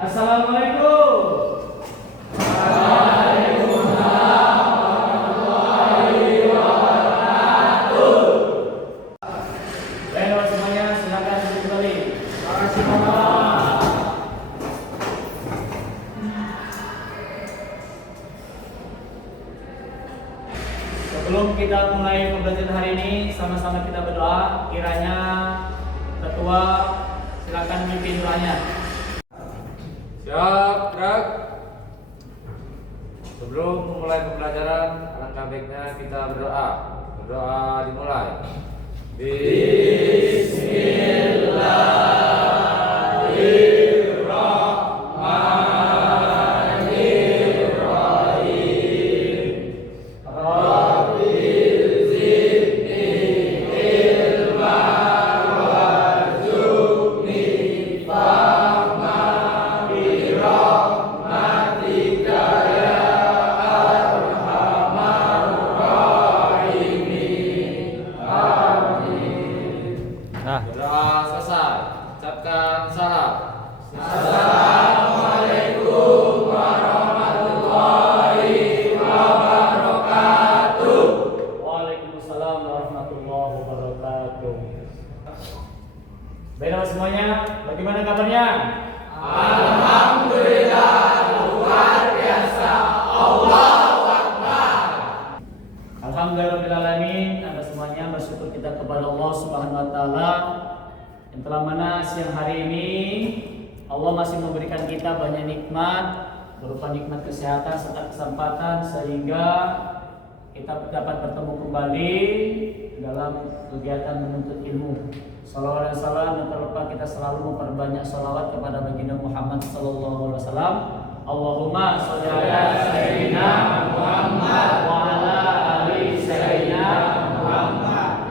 Assalamualaikum. Baik semuanya, silakan duduk kembali. Terima kasih Bapak. Sebelum kita mulai pembelajaran hari ini, sama-sama kita berdoa. Kiranya ketua silakan memimpin doanya. Siap, gerak. Sebelum memulai pembelajaran, alangkah baiknya kita berdoa. Berdoa dimulai. Berdoa selesai. Ucapkan salam. Assalamualaikum warahmatullahi wabarakatuh. Waalaikumsalam warahmatullahi wabarakatuh. Baiklah semuanya, bagaimana kabarnya? Alhamdulillah, luar biasa. Allahu Akbar. Alhamdulillahirrahmanirrahim. Anda semuanya bersyukur kita kepada Allah Subhanahu wa taala yang telah mana siang hari ini Allah masih memberikan kita banyak nikmat berupa nikmat kesehatan serta kesempatan sehingga kita dapat bertemu kembali dalam kegiatan menuntut ilmu. Salawat dan salam dan tak lupa kita selalu memperbanyak salawat kepada baginda Muhammad sallallahu alaihi wasallam. Allahumma sholli ala sayyidina Muhammad wa ala ali sayyidina Muhammad.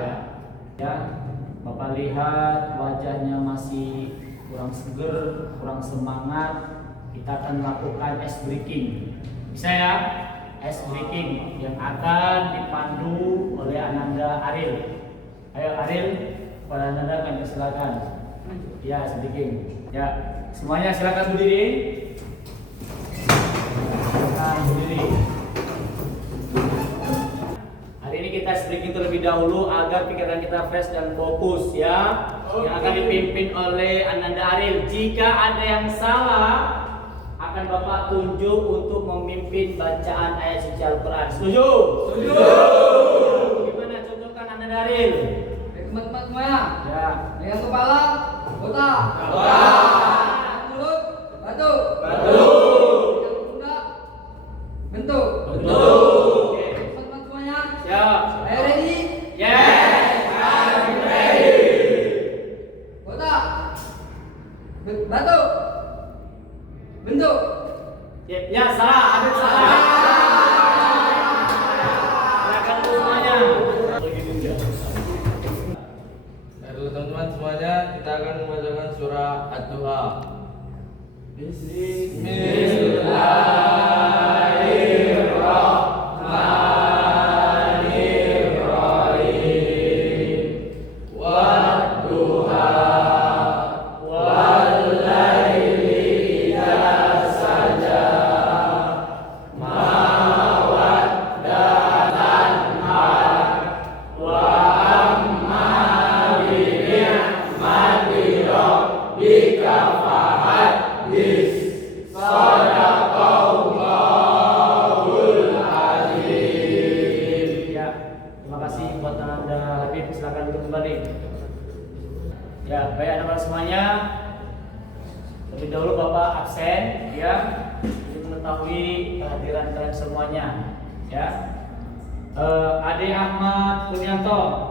Ya. Bapak lihat wajahnya masih kurang seger, kurang semangat. Kita akan melakukan ice breaking. Bisa ya? Ice breaking yang akan dipandu oleh Ananda Aril. Ayo Aril, kepada Ananda kami silakan. Ya, ice breaking. Ya, semuanya silakan berdiri. Silakan berdiri. Hari ini kita speaking terlebih dahulu agar pikiran kita fresh dan fokus ya. Yang akan dipimpin oleh Ananda Aril. Jika ada yang salah, akan Bapak tunjuk untuk memimpin bacaan ayat suci Al-Quran. Setuju? Setuju. Gimana contohkan Ananda Aril? Teman-teman semuanya. Ya. Dengan kepala, otak. Otak. Dengan mulut, batu. Batu. Dengan pundak, bentuk. Bentuk. Teman-teman semuanya. Siap. Are you ready? Yes, I'm ready. Otak. Batu. Bentuk. Ya salah, ada salah. Silakan semuanya. Baiklah teman-teman semuanya, kita akan membacakan surah Ad-Duha. Bismillahirrahmanirrahim. Wad-duha wal-laili idza saja ma wadda'an wa amma bi ni'mati rabbika fahaddits. Sadaqallahul azim. Ya, terima kasih buat Anda Habib, silakan duduk kembali. Ya, baik anak-anak semuanya. Lebih dahulu Bapak absen ya untuk mengetahui kehadiran kalian semuanya. Ya. Ade Ahmad Kurnianto.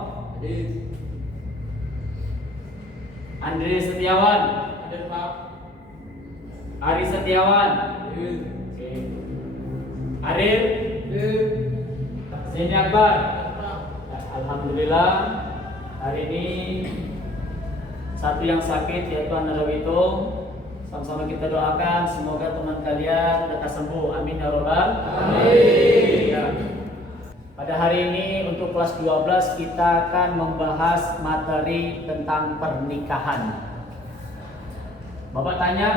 Andre Setiawan. Ari Setiawan. Oke. Arif. Zaini Akbar. Alhamdulillah hari ini satu yang sakit yaitu Anda Wito. Sama-sama kita doakan semoga teman kalian lekas sembuh. Amin ya robbal alamin. Ya. Pada hari ini untuk kelas 12 kita akan membahas materi tentang pernikahan. Bapak tanya,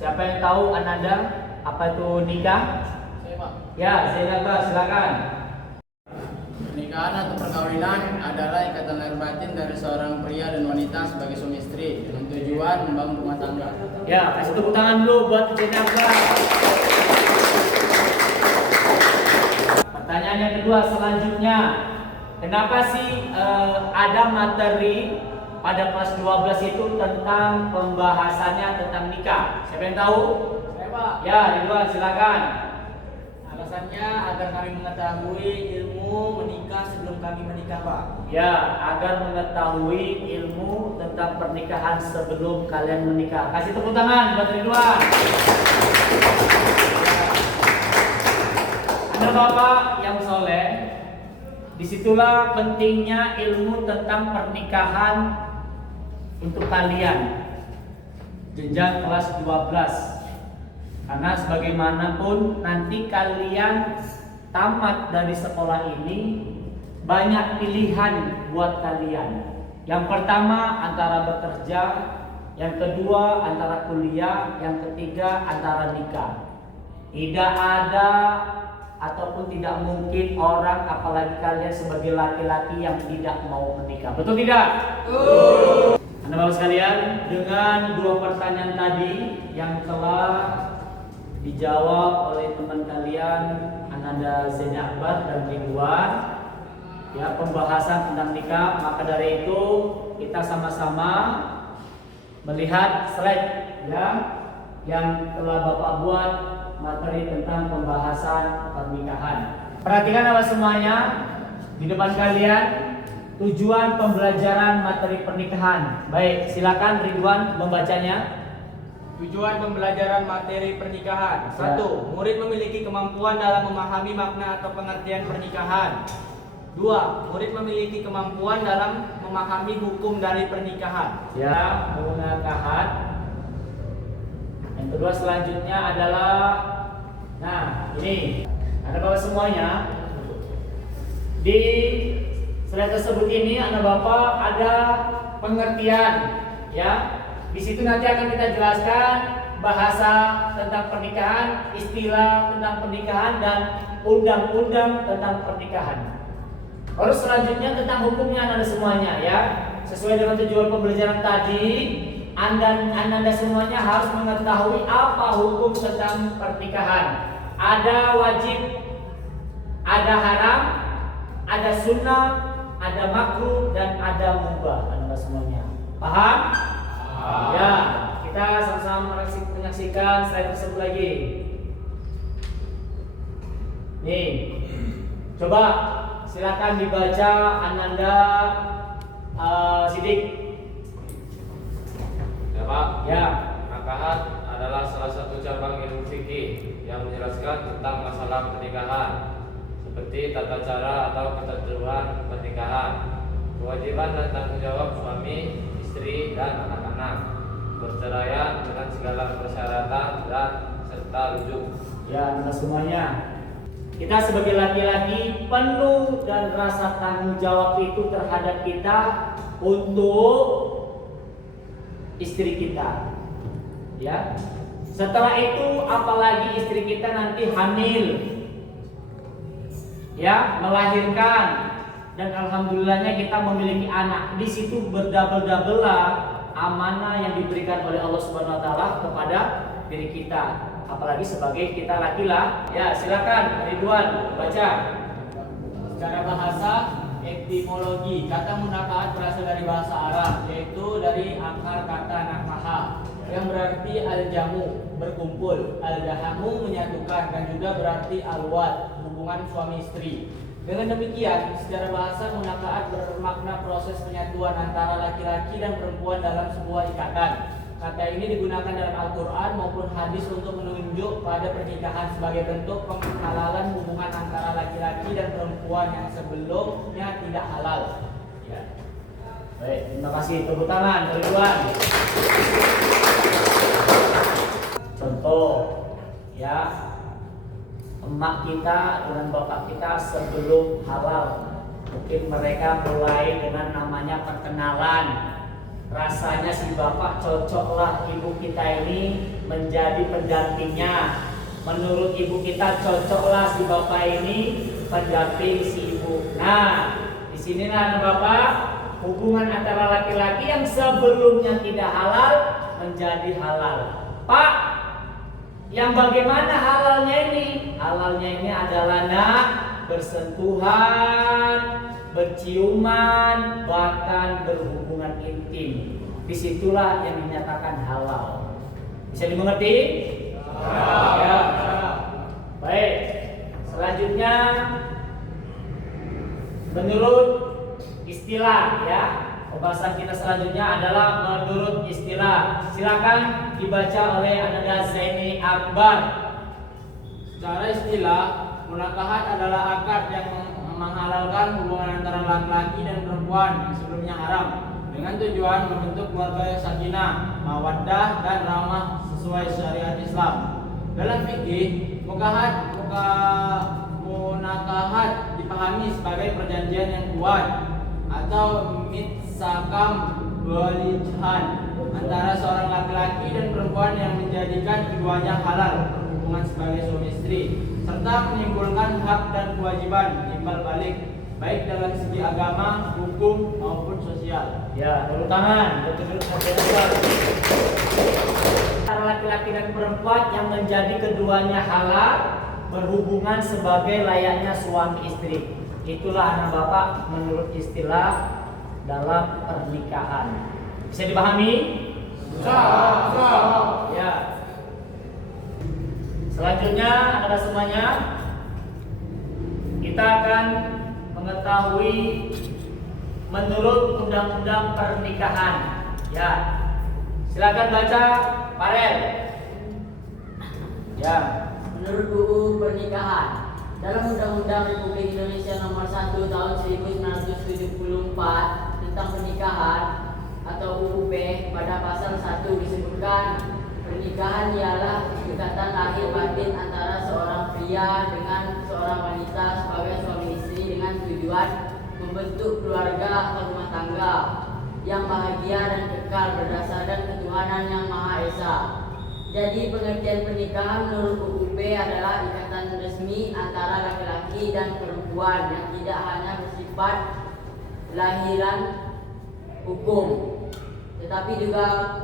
Siapa yang tahu Ananda apa itu nikah? Saya Pak. Ya, Zainaba silakan. Pernikahan atau perkawinan adalah ikatan lahir batin dari seorang pria dan wanita sebagai suami istri dengan tujuan membangun rumah tangga. Ya, kasih tepuk tangan dulu buat Zainaba. Pertanyaan yang kedua selanjutnya, kenapa sih ada materi pada kelas 12 itu tentang pembahasannya tentang nikah? Siapa yang tahu? Saya Pak. Ya, Ridwan silakan. Alasannya agar kami mengetahui ilmu menikah sebelum kami menikah Pak. Ya, agar mengetahui ilmu tentang pernikahan sebelum kalian menikah. Kasih tepuk tangan buat Ridwan. Anda Bapak yang soleh, disitulah pentingnya ilmu tentang pernikahan untuk kalian jenjang kelas 12. Karena sebagaimanapun nanti kalian tamat dari sekolah ini banyak pilihan buat kalian. Yang pertama antara bekerja, yang kedua antara kuliah, yang ketiga antara nikah. Tidak ada ataupun tidak mungkin orang, apalagi kalian sebagai laki-laki yang tidak mau menikah. Betul tidak? Betul. Anda Bapak sekalian, dengan dua pertanyaan tadi yang telah dijawab oleh teman kalian Ananda Zainal Akbar dan Ridwan, ya, pembahasan tentang nikah, maka dari itu kita sama-sama melihat slide ya yang telah Bapak buat materi tentang pembahasan pernikahan. Perhatikan apa semuanya di depan kalian, tujuan pembelajaran materi pernikahan. Baik, silakan Ridwan membacanya. Tujuan pembelajaran materi pernikahan. 1. Murid memiliki kemampuan dalam memahami makna atau pengertian pernikahan. 2. Murid memiliki kemampuan dalam memahami hukum dari pernikahan. Ya, menggunakan. Yang kedua selanjutnya adalah, nah ini, Anda Bapak semuanya di slide tersebut ini Anda Bapak ada pengertian, ya. Di situ nanti akan kita jelaskan bahasa tentang pernikahan, istilah tentang pernikahan, dan undang-undang tentang pernikahan. Lalu selanjutnya tentang hukumnya Anda semuanya, ya. Sesuai dengan tujuan pembelajaran tadi, Anda semuanya harus mengetahui apa hukum tentang pernikahan. Ada wajib, ada haram, ada sunnah, ada makruh, dan ada mubah. Anda semuanya paham? Ya, kita sama-sama menyaksikan slide tersebut lagi. Nih, coba silakan dibaca Ananda Sidik. Ya Pak. Ya. Nakahat adalah salah satu cabang ilmu fikih yang menjelaskan tentang masalah pernikahan, seperti tata cara atau ketentuan pernikahan, kewajiban dan tanggung jawab suami, istri, dan anak-anak, perceraian dengan segala persyaratan dan serta rujuk. Ya, Anda semuanya. Kita sebagai laki-laki penuh dan rasa tanggung jawab itu terhadap kita untuk istri kita. Ya. Setelah itu apalagi istri kita nanti hamil. Ya, melahirkan, dan alhamdulillahnya kita memiliki anak. Di situ berdabel-dabel lah amanah yang diberikan oleh Allah Subhanahu wa taala kepada diri kita, apalagi sebagai kita laki-laki. Ya, silakan Ridwan baca. Secara bahasa, etimologi kata munakahat berasal dari bahasa Arab, yaitu dari akar kata nakaha yang berarti al-jamu, berkumpul, al-dahamu, menyatukan, dan juga berarti al-wad, hubungan suami istri. Dengan demikian, secara bahasa munakaat bermakna proses penyatuan antara laki-laki dan perempuan dalam sebuah ikatan. Kata ini digunakan dalam Al-Quran maupun hadis untuk menunjuk pada pernikahan sebagai bentuk penghalalan hubungan antara laki-laki dan perempuan yang sebelumnya tidak halal. Ya. Baik, terima kasih. Tepuk tangan Ridwan. Contoh, ya, emak kita dengan bapak kita sebelum halal, mungkin mereka mulai dengan namanya perkenalan. Rasanya si bapak cocoklah ibu kita ini menjadi pendampingnya. Menurut ibu kita cocoklah si bapak ini pendamping si ibu. Nah, di sinilah anak bapak, hubungan antara laki-laki yang sebelumnya tidak halal menjadi halal. Pak, yang bagaimana halalnya ini? Halalnya ini adalah bersentuhan, berciuman, bahkan berhubungan intim. Disitulah yang dinyatakan halal. Bisa dimengerti? Ya. Baik. Selanjutnya, menurut istilah, ya, pembahasan kita selanjutnya adalah menurut istilah. Silakan dibaca oleh Ananda Zaini Akbar. Secara istilah, munakahat adalah akad yang menghalalkan hubungan antara laki-laki dan perempuan yang sebelumnya haram dengan tujuan membentuk keluarga yang sakinah, mawaddah dan ramah sesuai syariat Islam. Dalam fikih, munakahat dipahami sebagai perjanjian yang kuat atau mitsakam walijhan antara seorang laki-laki dan perempuan yang menjadikan keduanya halal berhubungan sebagai suami istri, serta menimbulkan hak dan kewajiban timbal balik baik dalam segi agama, hukum maupun sosial. Ya, turun tangan. Antara laki-laki dan perempuan yang menjadi keduanya halal berhubungan sebagai layaknya suami istri. Itulah anak bapak menurut istilah dalam pernikahan. Bisa dipahami? Bisa. Ya. Selanjutnya ada semuanya, kita akan mengetahui menurut undang-undang pernikahan. Ya. Silakan baca, Farel. Ya. Menurut UU Pernikahan, dalam Undang-Undang Republik Indonesia Nomor 1 Tahun 1974 tentang pernikahan atau UUP, pada pasal 1 disebutkan pernikahan ialah ikatan lahir batin antara seorang pria dengan seorang wanita sebagai suami istri dengan tujuan membentuk keluarga atau rumah tangga yang bahagia dan kekal berdasarkan ketuhanan yang Maha Esa. Jadi pengertian pernikahan menurut UUP adalah ikatan resmi antara laki-laki dan perempuan yang tidak hanya bersifat lahiran hukum, tetapi juga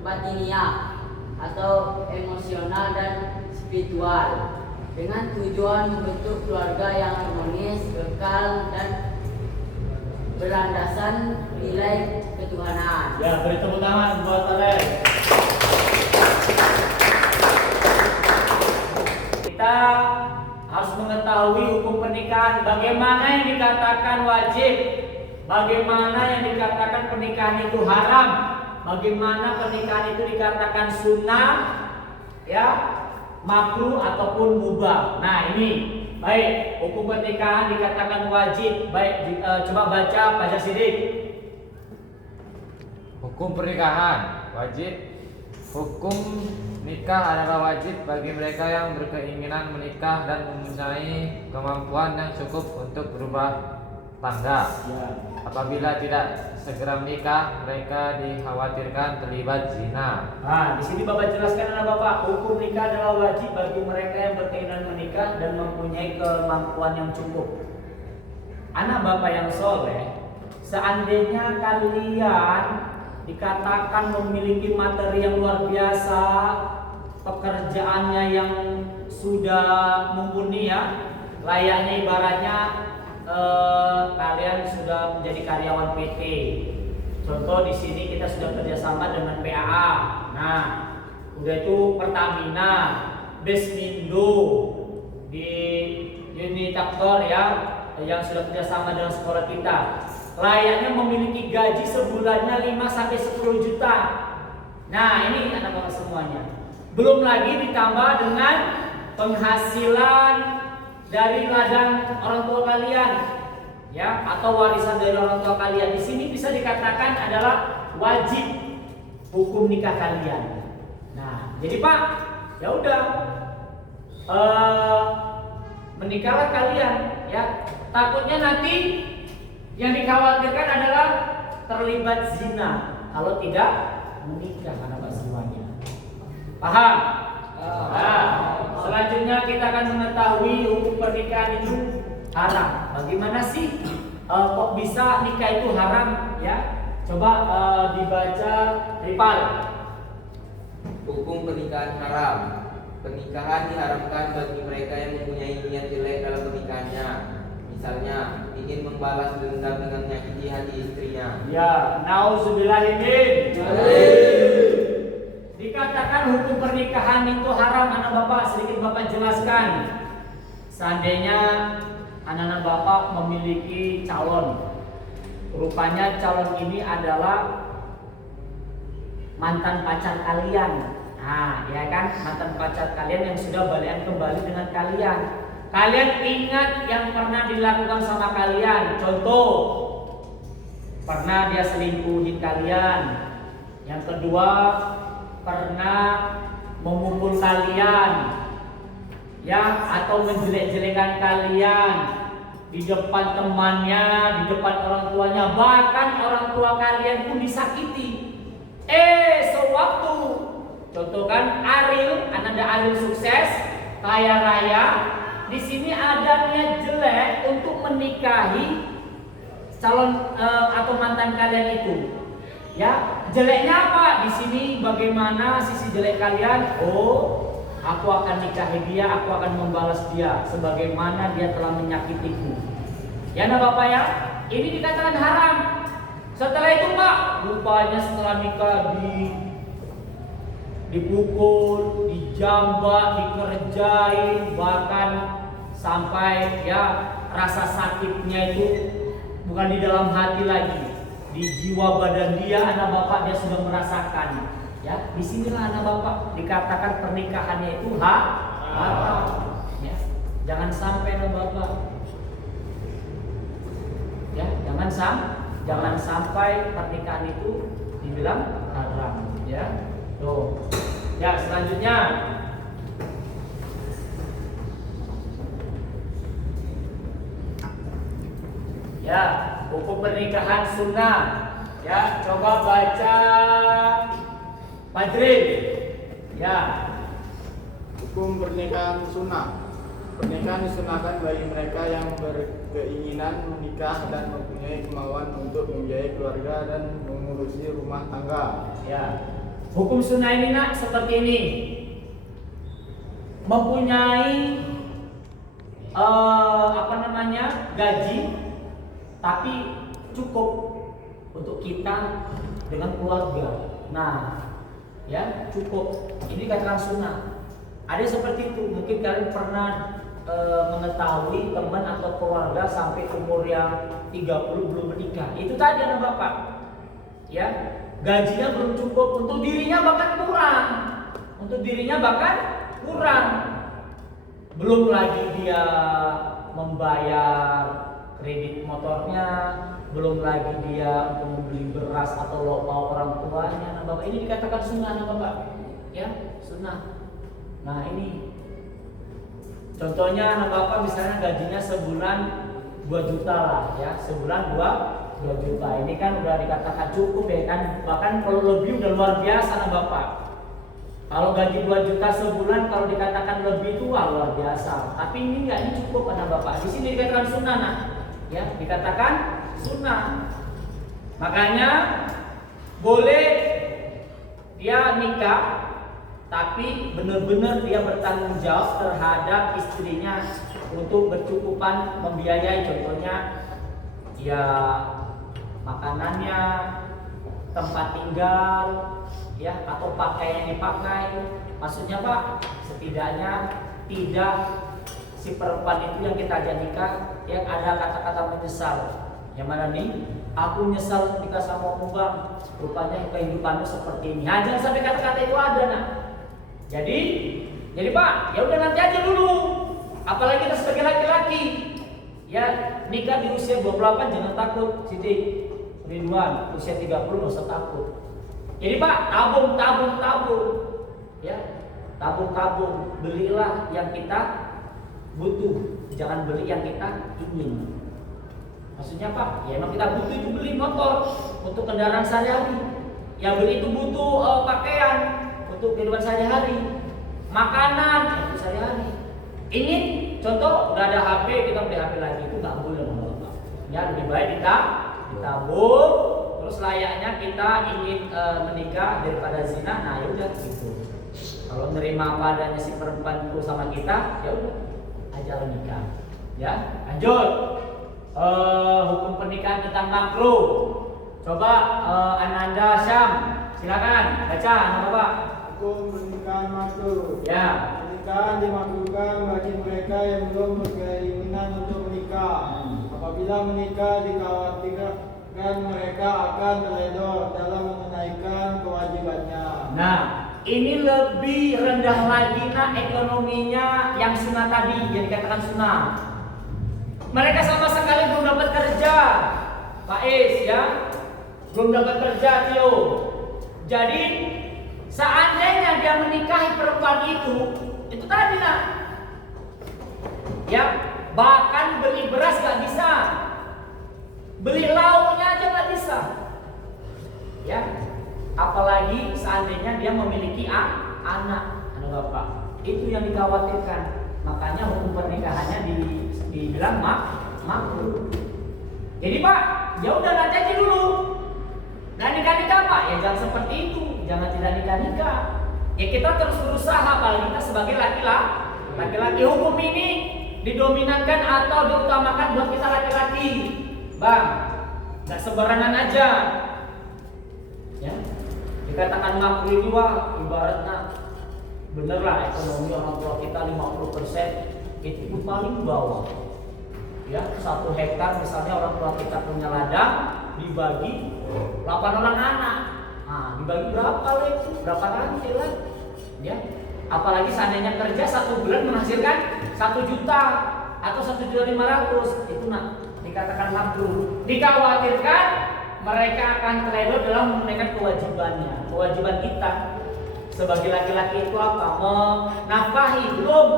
batiniah atau emosional dan spiritual, dengan tujuan membentuk keluarga yang harmonis, kekal dan berlandasan nilai ketuhanan. Ya, beri tepuk tangan buat Farel. Kita harus mengetahui hukum pernikahan. Bagaimana yang dikatakan wajib, bagaimana yang dikatakan pernikahan itu haram, bagaimana pernikahan itu dikatakan sunnah, ya, makruh ataupun mubah. Nah ini, baik, hukum pernikahan dikatakan wajib. Baik, coba baca Pak Sidik. Hukum pernikahan wajib. Hukum nikah adalah wajib bagi mereka yang berkeinginan menikah dan mempunyai kemampuan yang cukup untuk berubah tangga. Apabila tidak segera menikah, mereka dikhawatirkan terlibat zina. Nah, di sini Bapak jelaskan anak Bapak, hukum nikah adalah wajib bagi mereka yang berkeinginan menikah dan mempunyai kemampuan yang cukup. Anak Bapak yang soleh, seandainya kalian dikatakan memiliki materi yang luar biasa, pekerjaannya yang sudah mumpuni, ya, layaknya ibaratnya kalian sudah menjadi karyawan PT. Contoh di sini kita sudah kerjasama dengan PAA. Nah, udah itu Pertamina, Besmindo, di Unitraktor, ya, yang sudah kerjasama dengan sekolah kita. Layaknya memiliki gaji sebulannya 5-10 juta. Nah ini anak bapak semuanya. Belum lagi ditambah dengan penghasilan dari ladang orang tua kalian, ya, atau warisan dari orang tua kalian. Di sini bisa dikatakan adalah wajib hukum nikah kalian. Nah, jadi Pak, ya udah, menikahlah kalian, ya. Takutnya nanti yang dikhawatirkan adalah terlibat zina kalau tidak menikah anak semuanya. Paham? Nah, selanjutnya kita akan mengetahui hukum pernikahan itu haram. Bagaimana sih kok bisa nikah itu haram? Ya, coba dibaca Ripal. Hukum pernikahan haram. Pernikahan diharamkan bagi mereka yang mempunyai niat jelek dalam pernikahannya. Misalnya, ingin membalas dendam dengan menyakiti hati istrinya. Ya, nauzubillahimin. Dikatakan hukum pernikahan itu haram, anak bapak sedikit bapak jelaskan. Seandainya anak-anak bapak memiliki calon, rupanya calon ini adalah mantan pacar kalian. Nah, ya kan, mantan pacar kalian yang sudah balikan kembali dengan kalian. Kalian ingat yang pernah dilakukan sama kalian. Contoh, pernah dia selingkuhin kalian. Yang kedua, pernah memukul kalian, ya, atau menjelek-jelekan kalian di depan temannya, di depan orang tuanya, bahkan orang tua kalian pun disakiti. Sewaktu, contoh kan Ariel, ananda Ariel sukses, kaya raya, di sini ada niat jelek untuk menikahi calon atau mantan kalian itu. Ya, jeleknya apa? Di sini bagaimana sisi jelek kalian? Oh, aku akan nikahi dia, aku akan membalas dia sebagaimana dia telah menyakitiku. Ya, nah Bapak ya, ini dikatakan haram. Setelah itu Pak, rupanya setelah nikah dipukul, dijambak, dikerjain, bahkan sampai ya rasa sakitnya itu bukan di dalam hati lagi, di jiwa badan dia, anak bapak dia sudah merasakan. Ya, disinilah anak bapak dikatakan pernikahannya itu haram. Ya, jangan sampai anak bapak. Ya, jangan sampai pernikahan itu dibilang haram. Ya, tuh. Ya, selanjutnya. Ya, hukum pernikahan sunnah. Ya, coba baca Fajril. Ya. Hukum pernikahan sunnah. Pernikahan disunahkan bagi mereka yang berkeinginan menikah dan mempunyai kemauan untuk membiayai keluarga dan mengurusi rumah tangga. Ya. Hukum sunnah ini nak seperti ini. Mempunyai gaji, tapi cukup untuk kita dengan keluarga. Nah, ya cukup. Ini katakan sunnah. Ada seperti itu. Mungkin kalian pernah mengetahui teman atau keluarga sampai umur yang 30 belum menikah. Itu tadi anak bapak. Ya, gajinya belum cukup, untuk dirinya bahkan kurang. Belum lagi dia membayar kredit motornya, belum lagi dia untuk membeli beras atau lauk orang tuanya. Nah, bapak ini dikatakan sunnah, nah bapak, ya sunnah. Nah ini contohnya, nah bapak misalnya gajinya sebulan 2 juta lah, ya sebulan 2 juta. Ini kan udah dikatakan cukup ya kan, bahkan kalau lebih udah luar biasa nah bapak. Kalau gaji 2 juta sebulan kalau dikatakan lebih itu luar biasa. Tapi ini enggak, ini cukup anak bapak. Di sini dikatakan sunnah nah. Ya, dikatakan sunnah. Makanya boleh dia nikah, tapi benar-benar dia bertanggung jawab terhadap istrinya untuk bercukupan membiayai, contohnya ya makanannya, tempat tinggal, ya atau pakaian yang dipakai. Maksudnya Pak, setidaknya tidak si perempuan itu yang kita ajak nikah yang ada kata-kata menyesal. Yang mana nih? Aku nyesal nikah sama kamu bang. Rupanya kehidupanmu seperti ini. Nah, jangan sampai kata-kata itu ada nak. Jadi Pak, ya udah nanti aja dulu. Apalagi kita sebagai laki-laki, ya nikah di usia 28 jangan takut, Sidik, Ridwan, usia 30 nggak usah takut. Jadi Pak, tabung, ya tabung, belilah yang kita butuh, jangan beli yang kita ingin. Maksudnya Pak, ya emang kita butuh itu beli motor untuk kendaraan sehari-hari. Yang beli itu butuh pakaian untuk kehidupan sehari-hari. Makanan untuk sehari-hari. Ingin contoh udah ada HP, kita beli HP lagi, itu nggak boleh Bapak. Ya lebih baik kita ditabung. Terus layaknya kita ingin menikah daripada zina, nah ya udah gitu. Kalau nerima apa adanya si perempuan itu sama kita, ya udah aja nikah. Ya, lanjut. Hukum pernikahan tentang makruh. Coba Ananda Syam, silakan baca nama Bapak. Hukum pernikahan makruh. Ya. Pernikahan dimakruhkan bagi mereka yang belum berkeinginan untuk menikah. Apabila menikah dikhawatirkan mereka akan teledor dalam menunaikan kewajibannya. Nah, ini lebih rendah lagi ekonominya yang sunnah tadi, yang dikatakan sunnah. Mereka sama sekali belum dapat kerja, Pak Is ya, belum dapat kerja Tio. Jadi seandainya dia menikahi perempuan itu tadi nak, ya bahkan beli beras gak bisa, beli lauknya aja gak bisa, ya. Apalagi seandainya dia memiliki anak bapak, itu yang dikhawatirkan. Makanya hukum pernikahannya dibilang makruh. Jadi Pak, ya udah nggak jadi dulu, nggak nikah Pak, ya jangan seperti itu, jangan tidak nikah. Ya kita terus berusaha, apalagi kita sebagai laki-laki. Hukum ini didominankan atau diutamakan buat kita laki-laki, Bang, nggak sembarangan aja. Ya, dikatakan makruh itu ibaratnya bener lah ekonomi orang tua kita 50% itu paling bawah. Ya, 1 hektar misalnya orang tua kita punya ladang dibagi 8 orang anak. Nah, dibagi berapa itu? Berapa rantai lah? Ya. Apalagi seandainya kerja 1 bulan menghasilkan 1 juta atau 1.500.000, itu dikatakan makruh. Dikhawatirkan mereka akan teledor dalam menunaikan kewajibannya. Kewajiban kita sebagai laki-laki itu apa? Menafkahi, belum?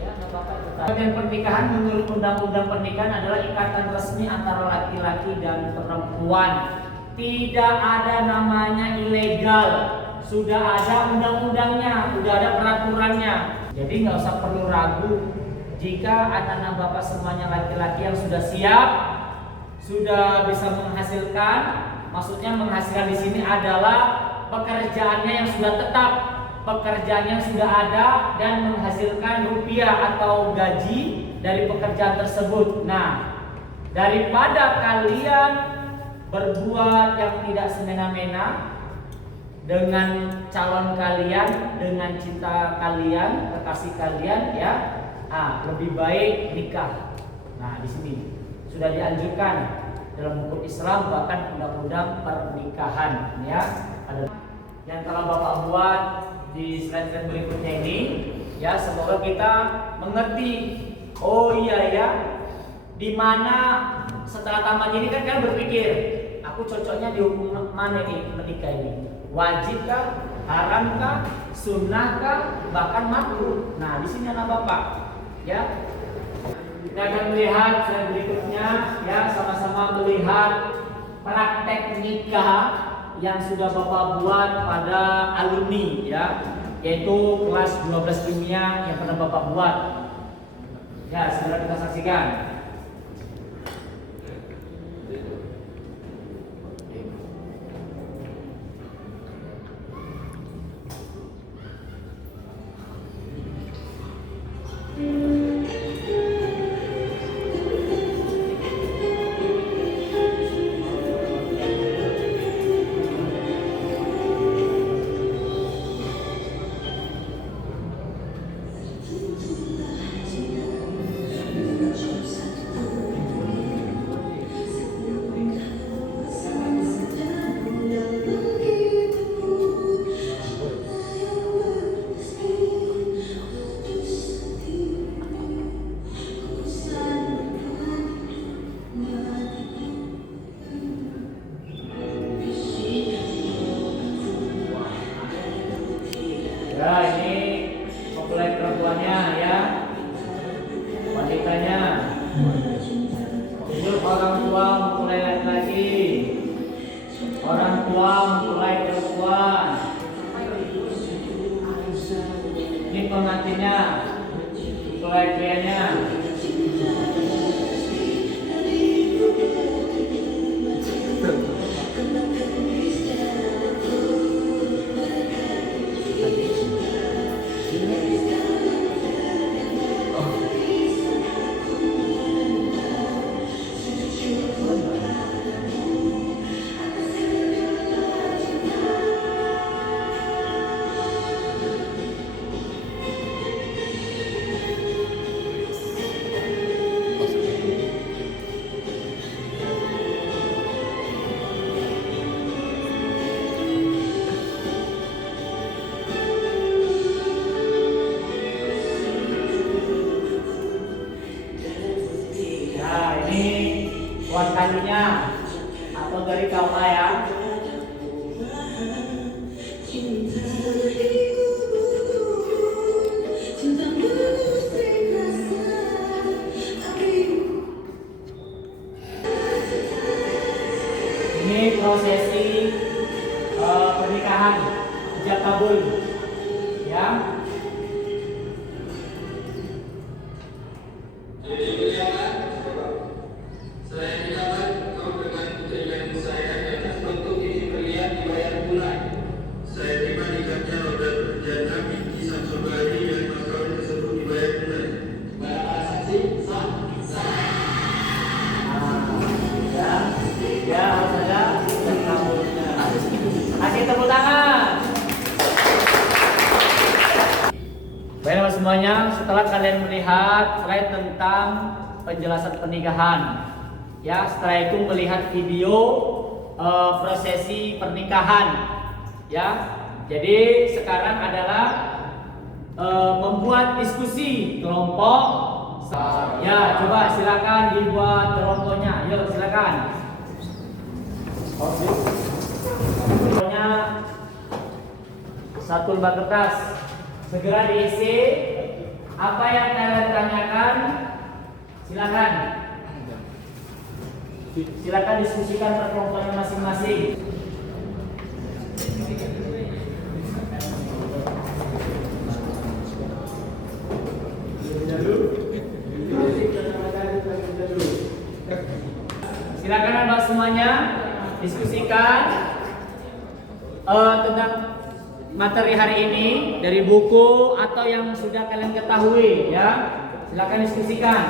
Ya, apa-apa itu. Bagian pernikahan menurut undang-undang pernikahan adalah ikatan resmi antara laki-laki dan perempuan. Tidak ada namanya ilegal. Sudah ada undang-undangnya, sudah ada peraturannya. Jadi nggak usah perlu ragu. Jika anak-anak bapak semuanya laki-laki yang sudah siap, sudah bisa menghasilkan, maksudnya menghasilkan di sini adalah pekerjaannya yang sudah tetap, pekerjaan yang sudah ada dan menghasilkan rupiah atau gaji dari pekerjaan tersebut. Nah, daripada kalian berbuat yang tidak semena-mena dengan calon kalian, dengan cinta kalian, kekasih kalian, ya, lebih baik nikah. Nah, di sini sudah dianjurkan dalam hukum Islam, bahkan undang-undang pernikahan, ya. Ada yang telah Bapak buat di slide berikutnya ini, ya, semoga kita mengerti. Oh iya ya, dimana setelah tamat ini kan berpikir, aku cocoknya di hukum mana nih menikah ini? Wajibkah, haramkah, sunnahkah, bahkan makruh? Nah, di sini anak Bapak, ya. Kita akan melihat slide berikutnya, ya, sama-sama melihat praktek nikah yang sudah Bapak buat pada alumni, ya, yaitu kelas 12 kimia yang pernah Bapak buat. Ya, segera kita saksikan. Dimulai kuliahnya. Buat kakinya atau dari kaula ya. Ini prosesi pernikahan ijab kabul ya. Kasih tepuk tangan. Baiklah semuanya, setelah kalian melihat slide tentang penjelasan pernikahan, ya setelah itu melihat video prosesi pernikahan, ya. Jadi sekarang adalah membuat diskusi kelompok. Ya, coba silakan dibuat kelompoknya. Yuk silakan. Pokoknya satu lembar kertas, segera diisi apa yang kalian tanyakan. Silakan. Silakan diskusikan per kelompoknya masing-masing. Silakan Anda semuanya diskusikan tentang materi hari ini dari buku atau yang sudah kalian ketahui ya. Silakan diskusikan.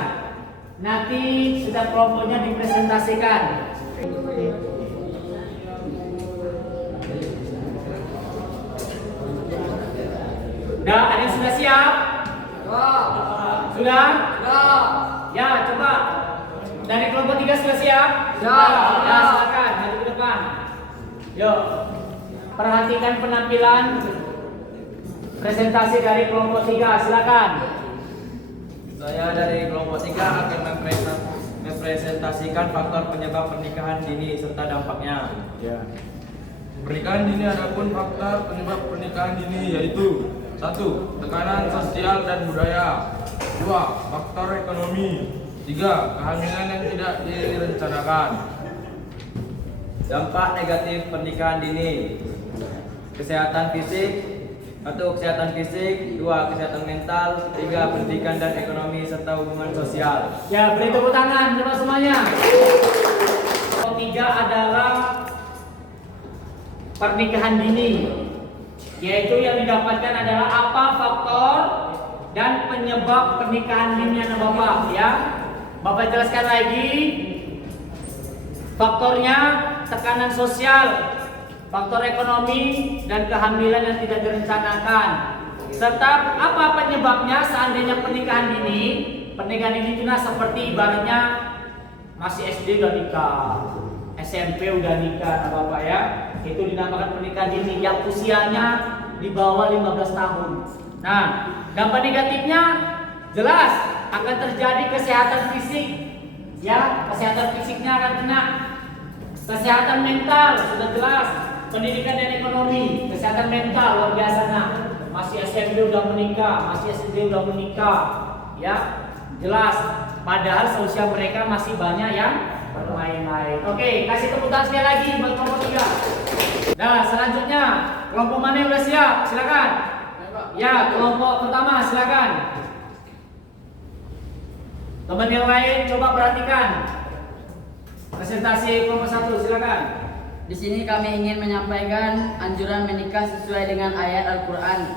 Nanti sudah kelompoknya dipresentasikan. Nah, ada yang sudah siap? Sudah? Ya, coba. Dari kelompok 3 sudah siap? Ya, silakan maju ke depan. Yuk. Perhatikan penampilan presentasi dari kelompok 3, silakan. Saya dari kelompok 3 akan mempresentasikan faktor penyebab pernikahan dini serta dampaknya. Ya. Pernikahan dini adapun faktor penyebab pernikahan dini yaitu 1. Tekanan sosial dan budaya. 2. Faktor ekonomi. 3. Kehamilan yang tidak direncanakan. Dampak negatif pernikahan dini: kesehatan fisik, 1. Kesehatan fisik, 2. Kesehatan mental, 3. Pendidikan dan ekonomi serta hubungan sosial. Ya, beri tepuk tangan coba semuanya. Yang 3 adalah pernikahan dini, yaitu yang didapatkan adalah apa faktor dan penyebab pernikahan dini anak bapak ya. Bapak jelaskan lagi faktornya: tekanan sosial, faktor ekonomi, dan kehamilan yang tidak direncanakan. Serta apa penyebabnya seandainya pernikahan dini? Pernikahan dini itu seperti ibaratnya masih SD udah nikah, SMP udah nikah, nah bapak ya. Itu dinamakan pernikahan dini yang usianya di bawah 15 tahun. Nah, dampak negatifnya jelas akan terjadi kesehatan fisik. Ya, kesehatan fisiknya akan kena. Kesehatan mental sudah jelas. Pendidikan dan ekonomi, kesehatan mental luar biasa nah. Masih SMP udah menikah, masih SD udah menikah, ya jelas. Padahal seusia mereka masih banyak yang bermain-main. Oke, kasih tepuk tangan sekali lagi buat kelompok 3. Nah, selanjutnya kelompok mana yang udah siap? Silakan. Ya, kelompok pertama silakan. Teman yang lain coba perhatikan. Presentasi kelompok 1, silakan. Di sini kami ingin menyampaikan anjuran menikah sesuai dengan ayat Al-Quran.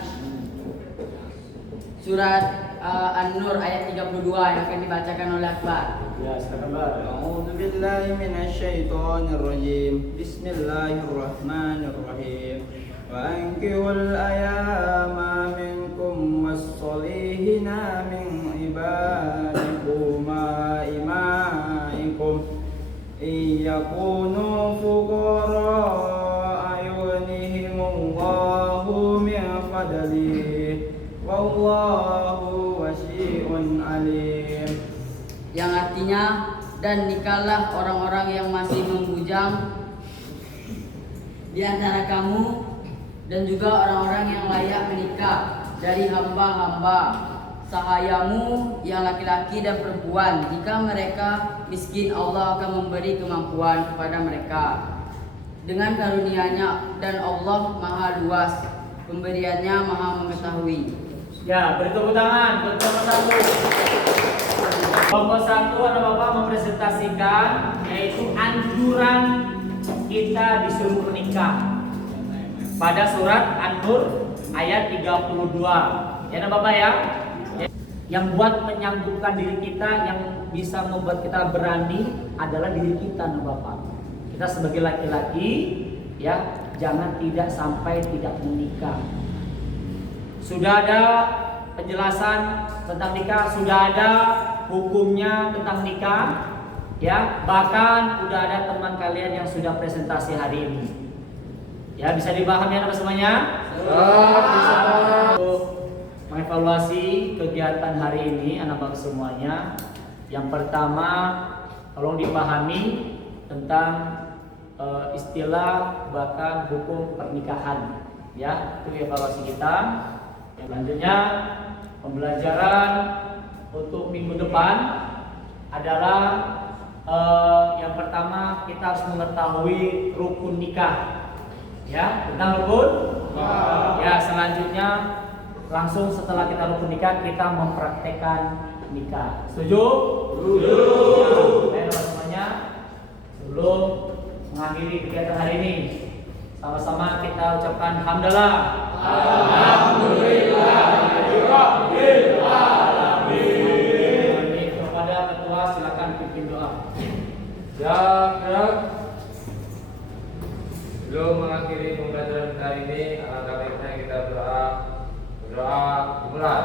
Surat An-Nur ayat 32 yang akan dibacakan oleh Akbar. Ya, silakan Mbak. أعوذ بالله من الشيطان الرجيم بسم الله الرحمن الرحيم وأنكحوا الأيام منكم والصالحين من عبادكم وإمائكم إن يكونوا فقراء يغنيهم الله من فضله والله واسع عليم. Yang artinya, dan nikahlah orang-orang yang masih membujang di antara kamu dan juga orang-orang yang layak menikah dari hamba-hamba sahayamu yang laki-laki dan perempuan. Jika mereka miskin, Allah akan memberi kemampuan kepada mereka dengan karunia-Nya, dan Allah Maha luas pemberiannya, Maha mengetahui. Ya, beri tepuk tangan untuk kelompok 1. Kelompok 1 anak-bapak mempresentasikan yaitu anjuran kita disuruh menikah pada surat An-Nur ayat 32. Ya anak-bapak ya. Yang buat menyambungkan diri kita, yang bisa membuat kita berani adalah diri kita anak-bapak. Kita sebagai laki-laki ya, jangan tidak sampai tidak menikah. Sudah ada penjelasan tentang nikah, sudah ada hukumnya tentang nikah, ya. Bahkan udah ada teman kalian yang sudah presentasi hari ini. Ya, bisa dipahami anak semuanya? Bisa. Untuk mengevaluasi kegiatan hari ini anak bangsa semuanya. Yang pertama, tolong dipahami tentang istilah bahkan hukum pernikahan. Ya, itu evaluasi kita. Yang selanjutnya, pembelajaran untuk minggu depan adalah yang pertama kita harus mengetahui rukun nikah. Ya, tentang rukun. Ya, selanjutnya langsung setelah kita rukun nikah kita mempraktekkan nikah. Setuju? Setuju. Baik semuanya, sebelum mengakhiri kegiatan hari ini, sama-sama kita ucapkan hamdalah. Alhamdulillahirabbil alamin. Kepada ketua silakan pimpin doa. Sebelum mengakhiri pembelajaran kita ini, alangkah baiknya kita berdoa dimulai.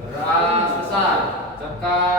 Berdoa selesai. Ucapkan